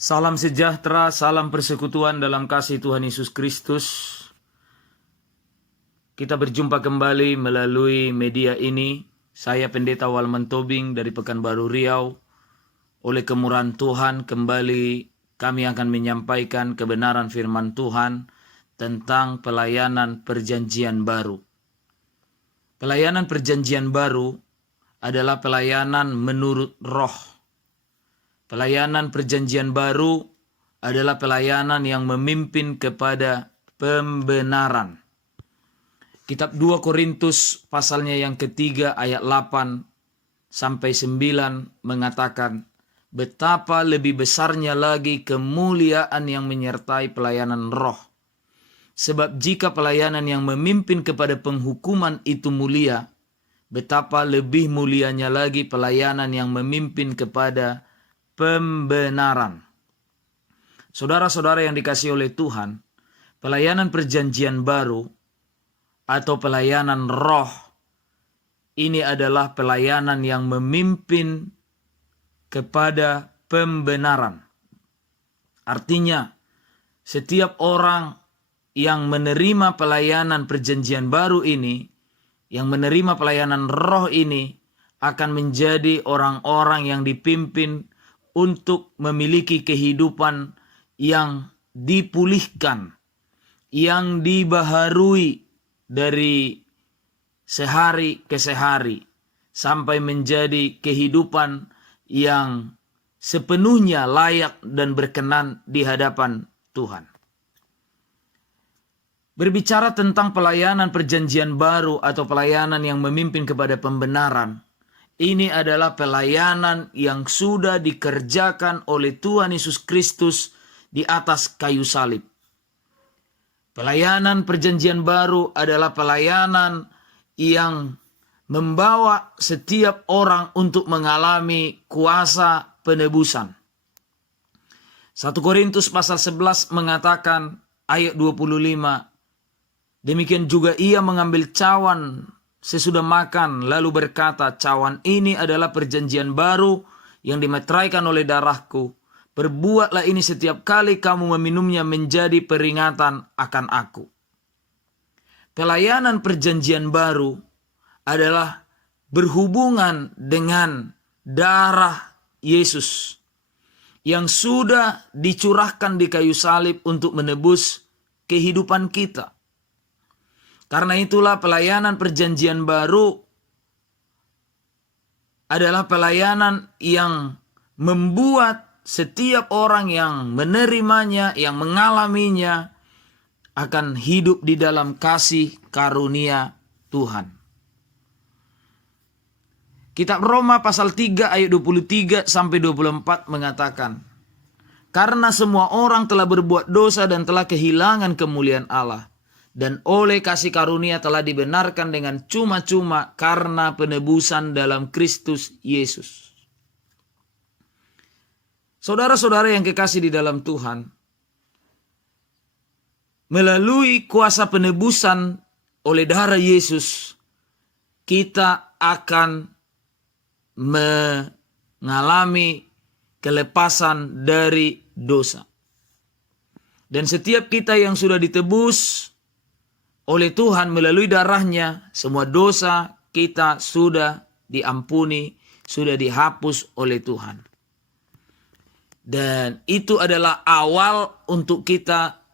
Salam sejahtera, salam persekutuan dalam kasih Tuhan Yesus Kristus. Kita berjumpa kembali melalui media ini. Saya Pendeta Walman Tobing dari Pekanbaru Riau. Oleh kemurahan Tuhan kembali kami akan menyampaikan kebenaran firman Tuhan tentang pelayanan perjanjian baru. Pelayanan perjanjian baru adalah pelayanan menurut roh. Pelayanan perjanjian baru adalah pelayanan yang memimpin kepada pembenaran. Kitab 2 Korintus pasalnya yang ketiga ayat 8 sampai 9 mengatakan, betapa lebih besarnya lagi kemuliaan yang menyertai pelayanan roh. Sebab jika pelayanan yang memimpin kepada penghukuman itu mulia, betapa lebih mulianya lagi pelayanan yang memimpin kepada pembenaran. Saudara-saudara yang dikasihi oleh Tuhan, pelayanan perjanjian baru atau pelayanan roh ini adalah pelayanan yang memimpin kepada pembenaran. Artinya, setiap orang yang menerima pelayanan perjanjian baru ini, yang menerima pelayanan roh ini, akan menjadi orang-orang yang dipimpin untuk memiliki kehidupan yang dipulihkan, yang dibaharui dari sehari ke sehari, sampai menjadi kehidupan yang sepenuhnya layak dan berkenan di hadapan Tuhan. Berbicara tentang pelayanan perjanjian baru atau pelayanan yang memimpin kepada pembenaran, ini adalah pelayanan yang sudah dikerjakan oleh Tuhan Yesus Kristus di atas kayu salib. Pelayanan perjanjian baru adalah pelayanan yang membawa setiap orang untuk mengalami kuasa penebusan. 1 Korintus pasal 11 mengatakan ayat 25, demikian juga ia mengambil cawan sesudah makan, lalu berkata, cawan ini adalah perjanjian baru yang dimeteraikan oleh darahku. Perbuatlah ini setiap kali kamu meminumnya menjadi peringatan akan aku. Pelayanan perjanjian baru adalah berhubungan dengan darah Yesus yang sudah dicurahkan di kayu salib untuk menebus kehidupan kita. Karena itulah pelayanan perjanjian baru adalah pelayanan yang membuat setiap orang yang menerimanya, yang mengalaminya, akan hidup di dalam kasih karunia Tuhan. Kitab Roma pasal 3 ayat 23 sampai 24 mengatakan, karena semua orang telah berbuat dosa dan telah kehilangan kemuliaan Allah, dan oleh kasih karunia telah dibenarkan dengan cuma-cuma karena penebusan dalam Kristus Yesus. Saudara-saudara yang kekasih di dalam Tuhan, melalui kuasa penebusan oleh darah Yesus, kita akan mengalami kelepasan dari dosa. Dan setiap kita yang sudah ditebus oleh Tuhan melalui darahnya, semua dosa kita sudah diampuni, sudah dihapus oleh Tuhan. Dan itu adalah awal untuk kita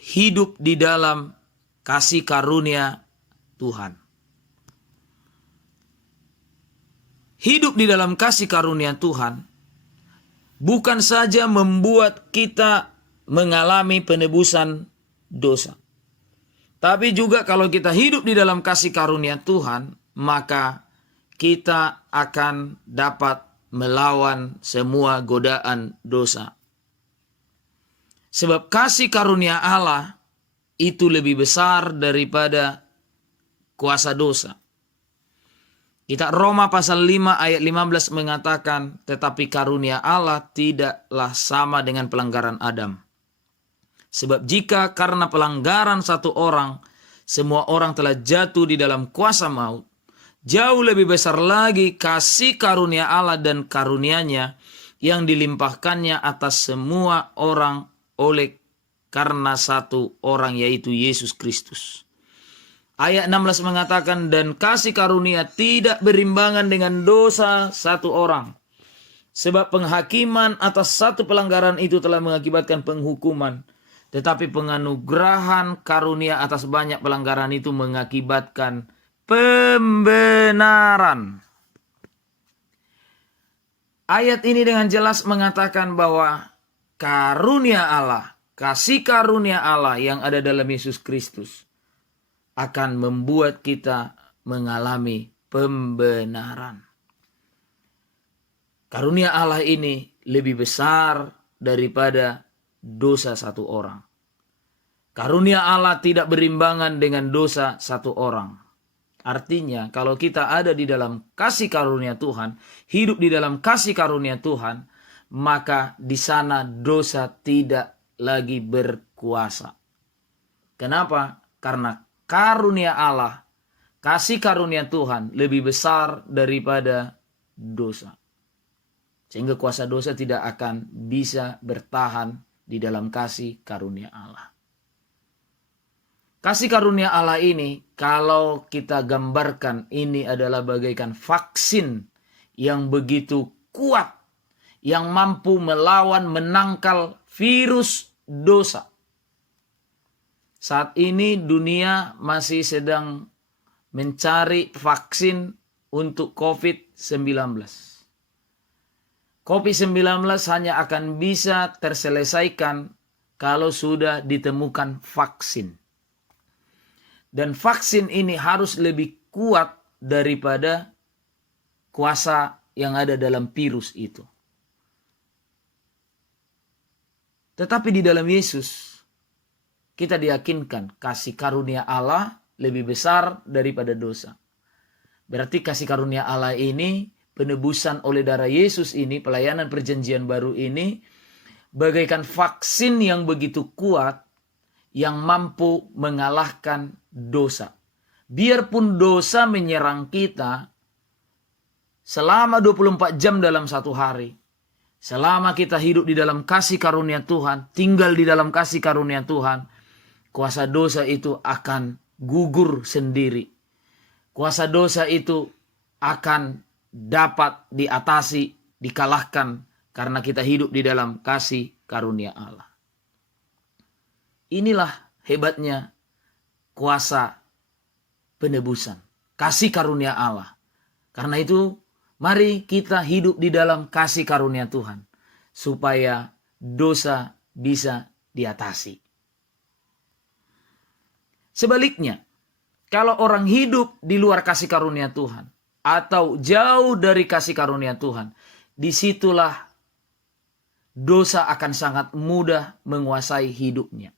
hidup di dalam kasih karunia Tuhan. Hidup di dalam kasih karunia Tuhan bukan saja membuat kita mengalami penebusan dosa, tapi juga kalau kita hidup di dalam kasih karunia Tuhan, maka kita akan dapat melawan semua godaan dosa. Sebab kasih karunia Allah itu lebih besar daripada kuasa dosa. Kitab Roma pasal 5 ayat 15 mengatakan, tetapi karunia Allah tidaklah sama dengan pelanggaran Adam. Sebab jika karena pelanggaran satu orang, semua orang telah jatuh di dalam kuasa maut, jauh lebih besar lagi kasih karunia Allah dan karunia-Nya yang dilimpahkannya atas semua orang oleh karena satu orang, yaitu Yesus Kristus. Ayat 16 mengatakan, dan kasih karunia tidak berimbangan dengan dosa satu orang. Sebab penghakiman atas satu pelanggaran itu telah mengakibatkan penghukuman. Tetapi penganugerahan karunia atas banyak pelanggaran itu mengakibatkan pembenaran. Ayat ini dengan jelas mengatakan bahwa karunia Allah, kasih karunia Allah yang ada dalam Yesus Kristus akan membuat kita mengalami pembenaran. Karunia Allah ini lebih besar daripada dosa satu orang. Karunia Allah tidak berimbangan dengan dosa satu orang. Artinya kalau kita ada di dalam kasih karunia Tuhan, hidup di dalam kasih karunia Tuhan, maka di sana dosa tidak lagi berkuasa. Kenapa? Karena karunia Allah, kasih karunia Tuhan lebih besar daripada dosa. Sehingga kuasa dosa tidak akan bisa bertahan di dalam kasih karunia Allah. Kasih karunia Allah ini, kalau kita gambarkan, ini adalah bagaikan vaksin yang begitu kuat, yang mampu melawan, menangkal virus dosa. Saat ini dunia masih sedang mencari vaksin untuk COVID-19. COVID-19 hanya akan bisa terselesaikan kalau sudah ditemukan vaksin. Dan vaksin ini harus lebih kuat daripada kuasa yang ada dalam virus itu. Tetapi di dalam Yesus, kita diyakinkan kasih karunia Allah lebih besar daripada dosa. Berarti kasih karunia Allah ini, penebusan oleh darah Yesus ini, pelayanan perjanjian baru ini, bagaikan vaksin yang begitu kuat, yang mampu mengalahkan dosa. Biarpun dosa menyerang kita selama 24 jam dalam satu hari, selama kita hidup di dalam kasih karunia Tuhan, tinggal di dalam kasih karunia Tuhan, kuasa dosa itu akan gugur sendiri. Kuasa dosa itu akan dapat diatasi, dikalahkan karena kita hidup di dalam kasih karunia Allah. Inilah hebatnya kuasa penebusan, kasih karunia Allah. Karena itu, mari kita hidup di dalam kasih karunia Tuhan, supaya dosa bisa diatasi. Sebaliknya, kalau orang hidup di luar kasih karunia Tuhan, atau jauh dari kasih karunia Tuhan, disitulah dosa akan sangat mudah menguasai hidupnya.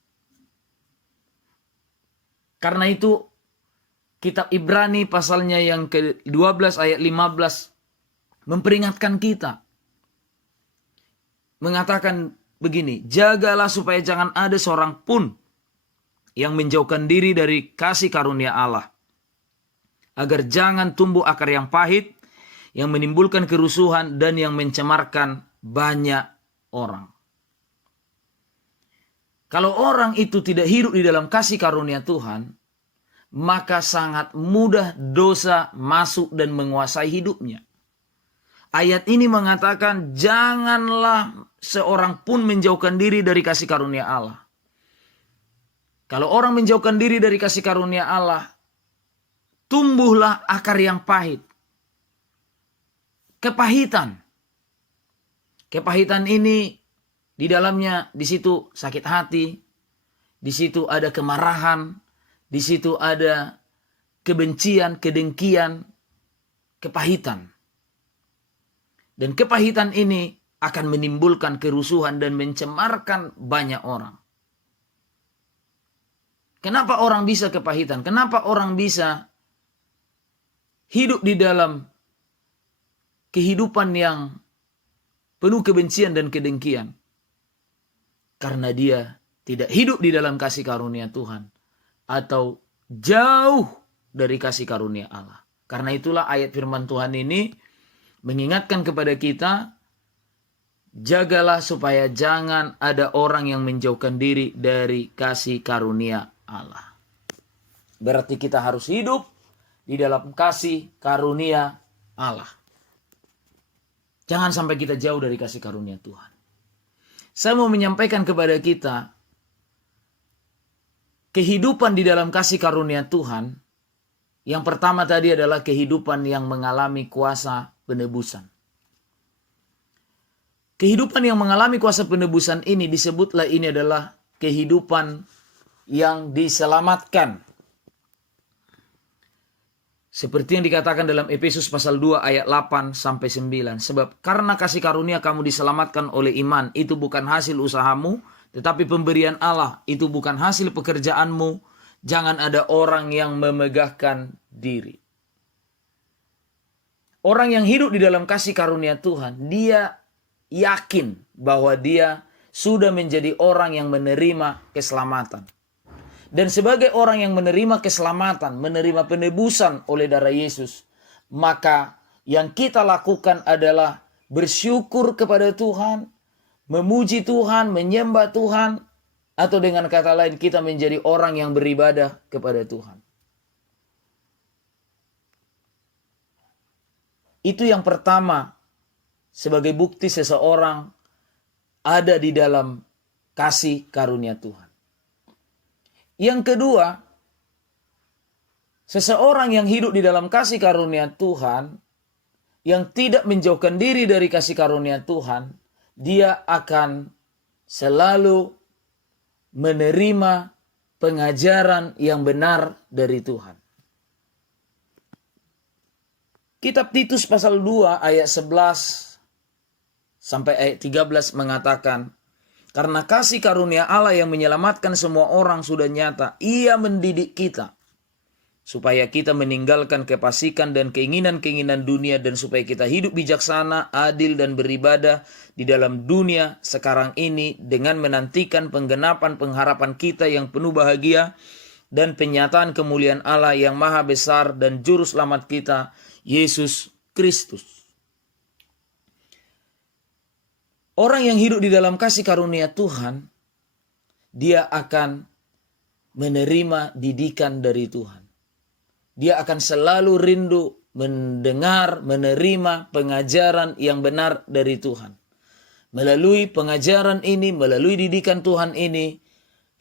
Karena itu, kitab Ibrani pasalnya yang ke-12 ayat 15 memperingatkan kita. Mengatakan begini, jagalah supaya jangan ada seorang pun yang menjauhkan diri dari kasih karunia Allah, agar jangan tumbuh akar yang pahit, yang menimbulkan kerusuhan dan yang mencemarkan banyak orang. Kalau orang itu tidak hidup di dalam kasih karunia Tuhan, maka sangat mudah dosa masuk dan menguasai hidupnya. Ayat ini mengatakan, janganlah seorang pun menjauhkan diri dari kasih karunia Allah. Kalau orang menjauhkan diri dari kasih karunia Allah, tumbuhlah akar yang pahit. Kepahitan. Kepahitan ini di dalamnya, di situ sakit hati, di situ ada kemarahan, di situ ada kebencian, kedengkian, kepahitan. Dan kepahitan ini akan menimbulkan kerusuhan dan mencemarkan banyak orang. Kenapa orang bisa kepahitan? Kenapa orang bisa hidup di dalam kehidupan yang penuh kebencian dan kedengkian? Karena dia tidak hidup di dalam kasih karunia Tuhan, atau jauh dari kasih karunia Allah. Karena itulah ayat firman Tuhan ini mengingatkan kepada kita jagalah supaya jangan ada orang yang menjauhkan diri dari kasih karunia Allah. Berarti kita harus hidup di dalam kasih karunia Allah. Jangan sampai kita jauh dari kasih karunia Tuhan. Saya mau menyampaikan kepada kita, kehidupan di dalam kasih karunia Tuhan, yang pertama tadi adalah kehidupan yang mengalami kuasa penebusan. Kehidupan yang mengalami kuasa penebusan ini disebutlah ini adalah kehidupan yang diselamatkan. Seperti yang dikatakan dalam Efesus pasal 2 ayat 8 sampai 9. Sebab karena kasih karunia kamu diselamatkan oleh iman, itu bukan hasil usahamu, tetapi pemberian Allah, itu bukan hasil pekerjaanmu. Jangan ada orang yang memegahkan diri. Orang yang hidup di dalam kasih karunia Tuhan, dia yakin bahwa dia sudah menjadi orang yang menerima keselamatan. Dan sebagai orang yang menerima keselamatan, menerima penebusan oleh darah Yesus, maka yang kita lakukan adalah bersyukur kepada Tuhan, memuji Tuhan, menyembah Tuhan, atau dengan kata lain kita menjadi orang yang beribadah kepada Tuhan. Itu yang pertama, sebagai bukti seseorang ada di dalam kasih karunia Tuhan. Yang kedua, seseorang yang hidup di dalam kasih karunia Tuhan, yang tidak menjauhkan diri dari kasih karunia Tuhan, dia akan selalu menerima pengajaran yang benar dari Tuhan. Kitab Titus pasal 2 ayat 11 sampai ayat 13 mengatakan, karena kasih karunia Allah yang menyelamatkan semua orang sudah nyata, Ia mendidik kita supaya kita meninggalkan kefasikan dan keinginan-keinginan dunia, dan supaya kita hidup bijaksana, adil, dan beribadah di dalam dunia sekarang ini dengan menantikan penggenapan pengharapan kita yang penuh bahagia dan penyataan kemuliaan Allah yang maha besar dan juru selamat kita, Yesus Kristus. Orang yang hidup di dalam kasih karunia Tuhan, dia akan menerima didikan dari Tuhan. Dia akan selalu rindu mendengar, menerima pengajaran yang benar dari Tuhan. Melalui pengajaran ini, melalui didikan Tuhan ini,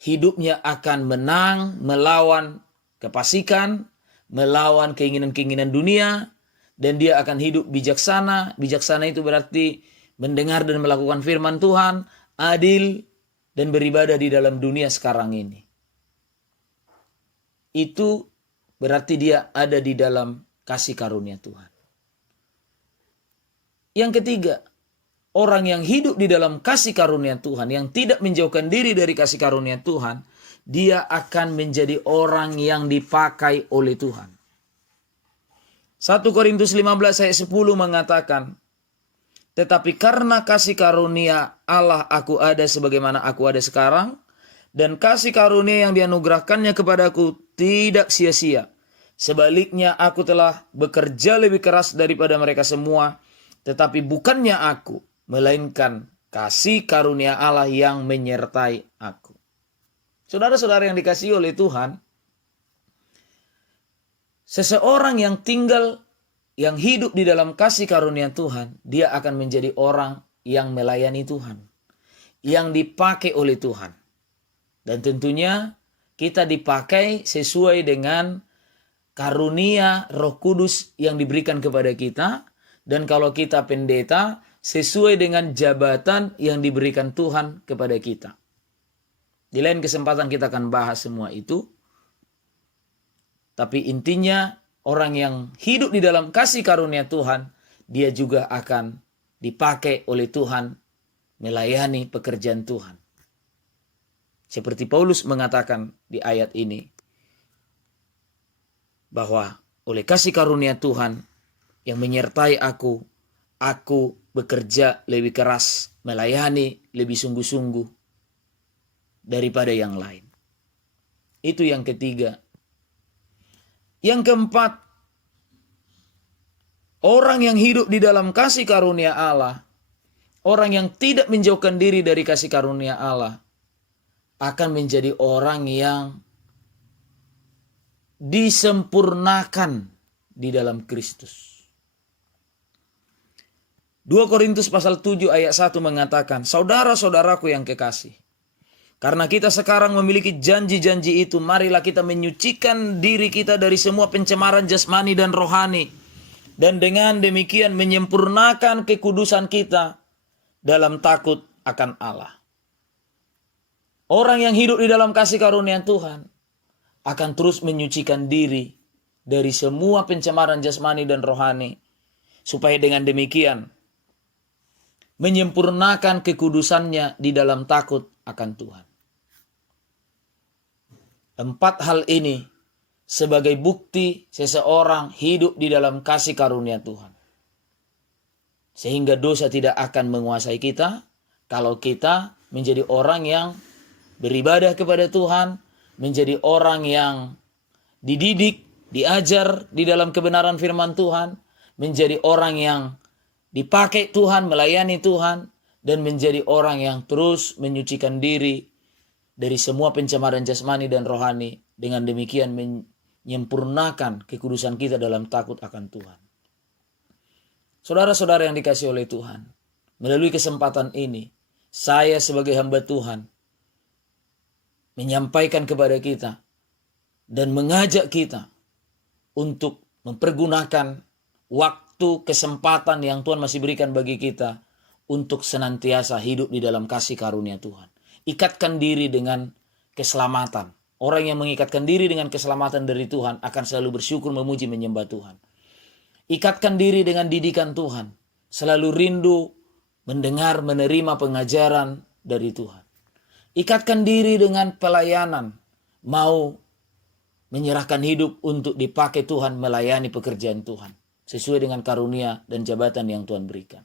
hidupnya akan menang melawan kefasikan, melawan keinginan-keinginan dunia, dan dia akan hidup bijaksana. Bijaksana itu berarti mendengar dan melakukan firman Tuhan, adil, dan beribadah di dalam dunia sekarang ini. Itu berarti dia ada di dalam kasih karunia Tuhan. Yang ketiga, orang yang hidup di dalam kasih karunia Tuhan, yang tidak menjauhkan diri dari kasih karunia Tuhan, dia akan menjadi orang yang dipakai oleh Tuhan. 1 Korintus 15 ayat 10 mengatakan, tetapi karena kasih karunia Allah aku ada sebagaimana aku ada sekarang, dan kasih karunia yang dianugerahkannya kepadaku tidak sia-sia. Sebaliknya aku telah bekerja lebih keras daripada mereka semua, tetapi bukannya aku, melainkan kasih karunia Allah yang menyertai aku. Saudara-saudara yang dikasihi oleh Tuhan, seseorang yang tinggal, yang hidup di dalam kasih karunia Tuhan, dia akan menjadi orang yang melayani Tuhan, yang dipakai oleh Tuhan. Dan tentunya kita dipakai sesuai dengan karunia Roh Kudus yang diberikan kepada kita. Dan kalau kita pendeta, sesuai dengan jabatan yang diberikan Tuhan kepada kita. Di lain kesempatan kita akan bahas semua itu. Tapi intinya, orang yang hidup di dalam kasih karunia Tuhan, dia juga akan dipakai oleh Tuhan melayani pekerjaan Tuhan. Seperti Paulus mengatakan di ayat ini, bahwa oleh kasih karunia Tuhan yang menyertai aku bekerja lebih keras, melayani lebih sungguh-sungguh daripada yang lain. Itu yang ketiga. Yang keempat, orang yang hidup di dalam kasih karunia Allah Orang yang tidak menjauhkan diri dari kasih karunia Allah akan menjadi orang yang disempurnakan di dalam Kristus. 2 Korintus pasal 7 ayat 1 mengatakan, saudara-saudaraku yang kekasih, karena kita sekarang memiliki janji-janji itu, marilah kita menyucikan diri kita dari semua pencemaran jasmani dan rohani, dan dengan demikian menyempurnakan kekudusan kita dalam takut akan Allah. Orang yang hidup di dalam kasih karunia Tuhan akan terus menyucikan diri dari semua pencemaran jasmani dan rohani, supaya dengan demikian menyempurnakan kekudusannya di dalam takut akan Tuhan. 4 hal ini sebagai bukti seseorang hidup di dalam kasih karunia Tuhan. Sehingga dosa tidak akan menguasai kita kalau kita menjadi orang yang beribadah kepada Tuhan, menjadi orang yang dididik, diajar di dalam kebenaran firman Tuhan, menjadi orang yang dipakai Tuhan, melayani Tuhan, dan menjadi orang yang terus menyucikan diri dari semua pencemaran jasmani dan rohani. Dengan demikian menyempurnakan kekudusan kita dalam takut akan Tuhan. Saudara-saudara yang dikasihi oleh Tuhan, melalui kesempatan ini, saya sebagai hamba Tuhan menyampaikan kepada kita dan mengajak kita untuk mempergunakan waktu, kesempatan yang Tuhan masih berikan bagi kita untuk senantiasa hidup di dalam kasih karunia Tuhan. Ikatkan diri dengan keselamatan. Orang yang mengikatkan diri dengan keselamatan dari Tuhan akan selalu bersyukur, memuji, menyembah Tuhan. Ikatkan diri dengan didikan Tuhan. Selalu rindu mendengar, menerima pengajaran dari Tuhan. Ikatkan diri dengan pelayanan. Mau menyerahkan hidup untuk dipakai Tuhan melayani pekerjaan Tuhan. Sesuai dengan karunia dan jabatan yang Tuhan berikan.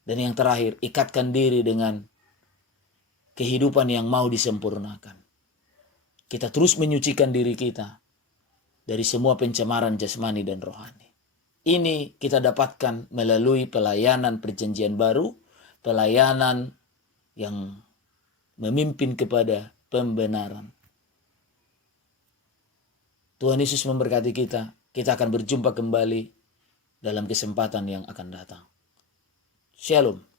Dan yang terakhir, ikatkan diri dengan kehidupan yang mau disempurnakan. Kita terus menyucikan diri kita dari semua pencemaran jasmani dan rohani. Ini kita dapatkan melalui pelayanan perjanjian baru, pelayanan yang memimpin kepada pembenaran. Tuhan Yesus memberkati kita. Kita akan berjumpa kembali dalam kesempatan yang akan datang. Shalom.